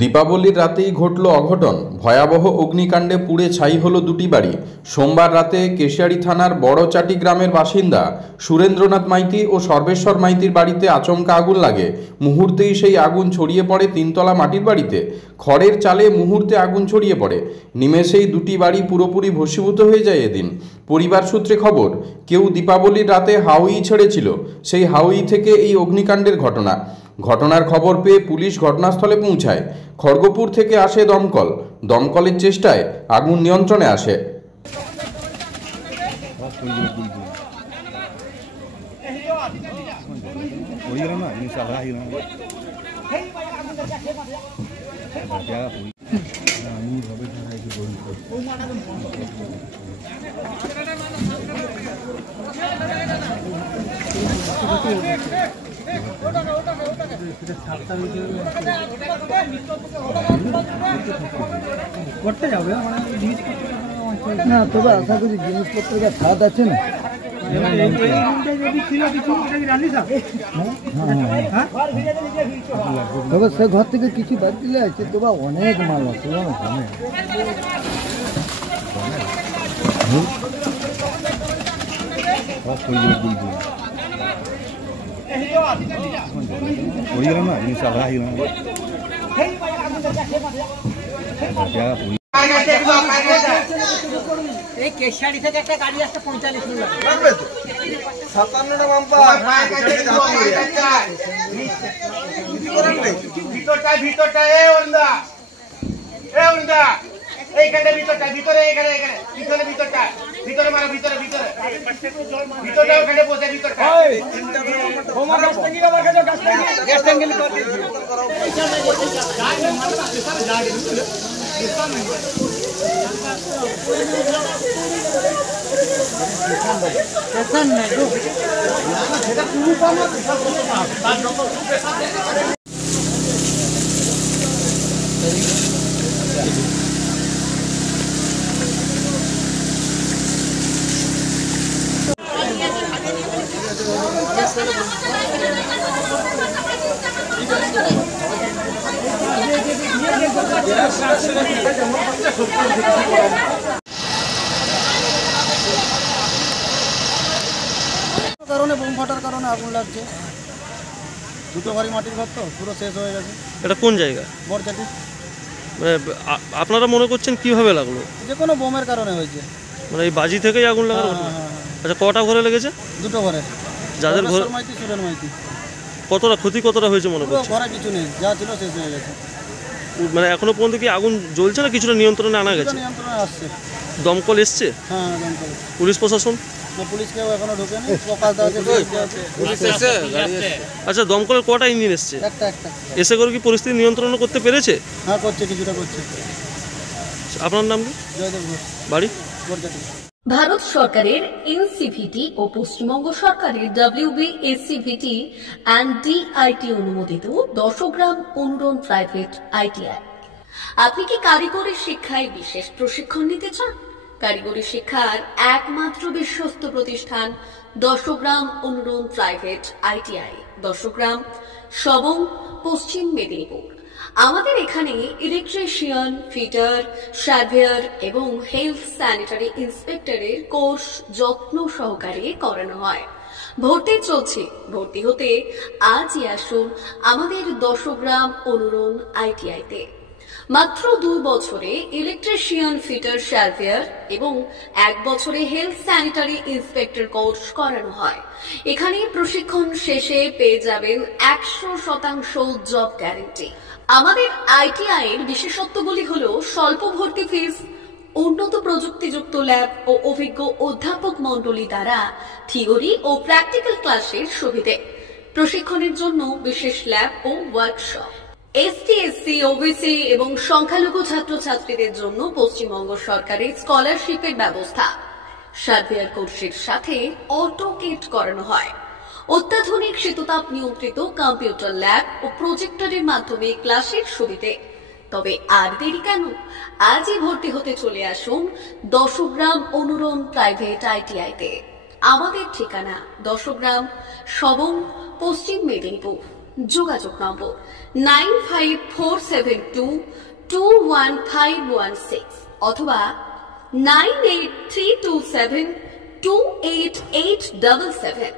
দীপাবলির রাতেই ঘটল অঘটন। ভয়াবহ অগ্নিকাণ্ডে পুড়ে ছাই হলো দুটি বাড়ি। সোমবার রাতে কেশিয়াড়ি থানার বড়চাটি গ্রামের বাসিন্দা সুরেন্দ্রনাথ মাইতি ও সর্বেশ্বর মাইতির বাড়িতে আচমকা আগুন লাগে। মুহূর্তেই সেই আগুন ছড়িয়ে পড়ে তিনতলা মাটির বাড়িতে। খড়ের চালে মুহূর্তে আগুন ছড়িয়ে পড়ে। নিমেষেই দুটি বাড়ি পুরোপুরি ভস্মীভূত হয়ে যায় এদিন। পরিবার সূত্রে খবর, কেউ দীপাবলির রাতে হাউই ছেড়েছিল, সেই হাউই থেকে এই অগ্নিকাণ্ডের ঘটনার খবর পেয়ে পুলিশ ঘটনাস্থলে পৌঁছায়। খড়গপুর থেকে আসে দমকলের চেষ্টায় আগুন নিয়ন্ত্রণে আসে। করতে যাবে না, তবে আশা করি জিনিসপত্রের স্বাদ আছে না। তবে সে ঘর থেকে কিছু বাদ দিলে আছে, তবে অনেক মাল আছে। এই কেশিয়াড়ি থেকে একটা গাড়ি আসছে 45 মিনিট লাগবে তো 57টা বাম্পার ভিতরটা এ ওন্দা এইখানে ভিতরে এখানে ভিতরে মারা ভিতরে ওখানে বসে ভিতরটা ওমা গ্যাস ট্যাঙ্কি আবার গ্যাস ট্যাঙ্কি কারণে বোম ফাটার কারণে আগুন লাগছে। দুটো বাড়ি মাটির ঘর তো পুরো শেষ হয়ে গেছে। এটা কোন জায়গা? বড়চাটি। আপনারা মনে করছেন কিভাবে লাগলো? যে কোনো বোমের কারণে হয়েছে। মানে এই বাজি থেকেই আগুন লাগার ঘটনা? আচ্ছা, কটা ঘরে লেগেছে? দুটো ঘরে। যাদের ঘর সুরেন মাইতি। কতটা ক্ষতি হয়েছে মনে করছেন? ঘরে কিছু নেই, যা ছিল শেষ হয়ে গেছে। মানে এখনো পর্যন্ত কি আগুন জ্বলছে না কিছুটা নিয়ন্ত্রণে আনা গেছে? নিয়ন্ত্রণে আসছে। দমকল এসছে? হ্যাঁ, দমকল। পুলিশ প্রশাসন? না, পুলিশ কেউ এখনো ঢোকেনি। প্রকাশ আছে, পুলিশ এসে গাড়ি এসে। আচ্ছা, দমকলের কটা ইঞ্জিন এসছে? একটা। এসে করে কি পরিস্থিতি নিয়ন্ত্রণ করতে পেরেছে? হ্যাঁ, করছে, কিছুটা করছে। আপনার নাম কি? জয়দেব ঘোষ। বাড়ি? বড়চাটি। ভারত সরকারের এনসিভিটি ও পশ্চিমবঙ্গ সরকারের WBSCVT অ্যান্ড DIT অনুমোদিত 10 গ্রাম অনুরণ প্রাইভেট ITI। আপনি কি কারিগরি শিক্ষায় বিশেষ প্রশিক্ষণ নিতে চান? কারিগরি শিক্ষার একমাত্র বিশ্বস্ত প্রতিষ্ঠান 10 গ্রাম অনুরণ প্রাইভেট ITI, 10 গ্রাম, সবং, পশ্চিম মেদিনীপুর। আমাদের এখানে ইলেকট্রিশিয়ান, ফিটার, সার্ভেয়ার এবং হেলথ স্যানিটারি ইন্সপেক্টরের কোর্স যত্ন সহকারে করানো হয়। ভর্তি চলছে। ভর্তি হতে আজই আসুন আমাদের 10 গ্রাম অনুরণ ITI-তে। মাত্র 2 বছরে ইলেকট্রিশিয়ান, ফিটার, সার্ভেয়ার এবং 1 বছরে হেলথ স্যানিটারি ইন্সপেক্টর কোর্স করানো হয়। এখানে প্রশিক্ষণ শেষে পেয়ে যাবেন 100% জব গ্যারান্টি। আমাদের ITI এর বিশেষত্বগুলি হলো স্বল্প ভর্তি ফিস, উন্নত প্রযুক্তিযুক্ত ল্যাব ও অভিজ্ঞ অধ্যাপক মণ্ডলী দ্বারা থিওরি ও প্র্যাকটিক্যাল ক্লাসের সুবিধে, প্রশিক্ষণের জন্য বিশেষ ল্যাব ও ওয়ার্কশপ, ST, SC, OBC এবং সংখ্যালঘু ছাত্রছাত্রীদের জন্য পশ্চিমবঙ্গ সরকারের স্কলারশিপের ব্যবস্থা। সার্ভেয়ার কোর্সের সাথে অটোকেট করানো হয়। অত্যাধুনিক শীততাপ নিয়ন্ত্রিত কম্পিউটার ল্যাব ও প্রজেক্টরের মাধ্যমে ক্লাসের সুবিধে। তবে আর দেরি কেন? আজই ভর্তি হতে চলে আসুন 10 গ্রাম অনুরণ প্রাইভেট ITI-তে। আমাদের ঠিকানা 10 গ্রাম, সবং, পশ্চিম মেদিনীপুর। যোগাযোগ নম্বর 9547221516 অথবা 9832728877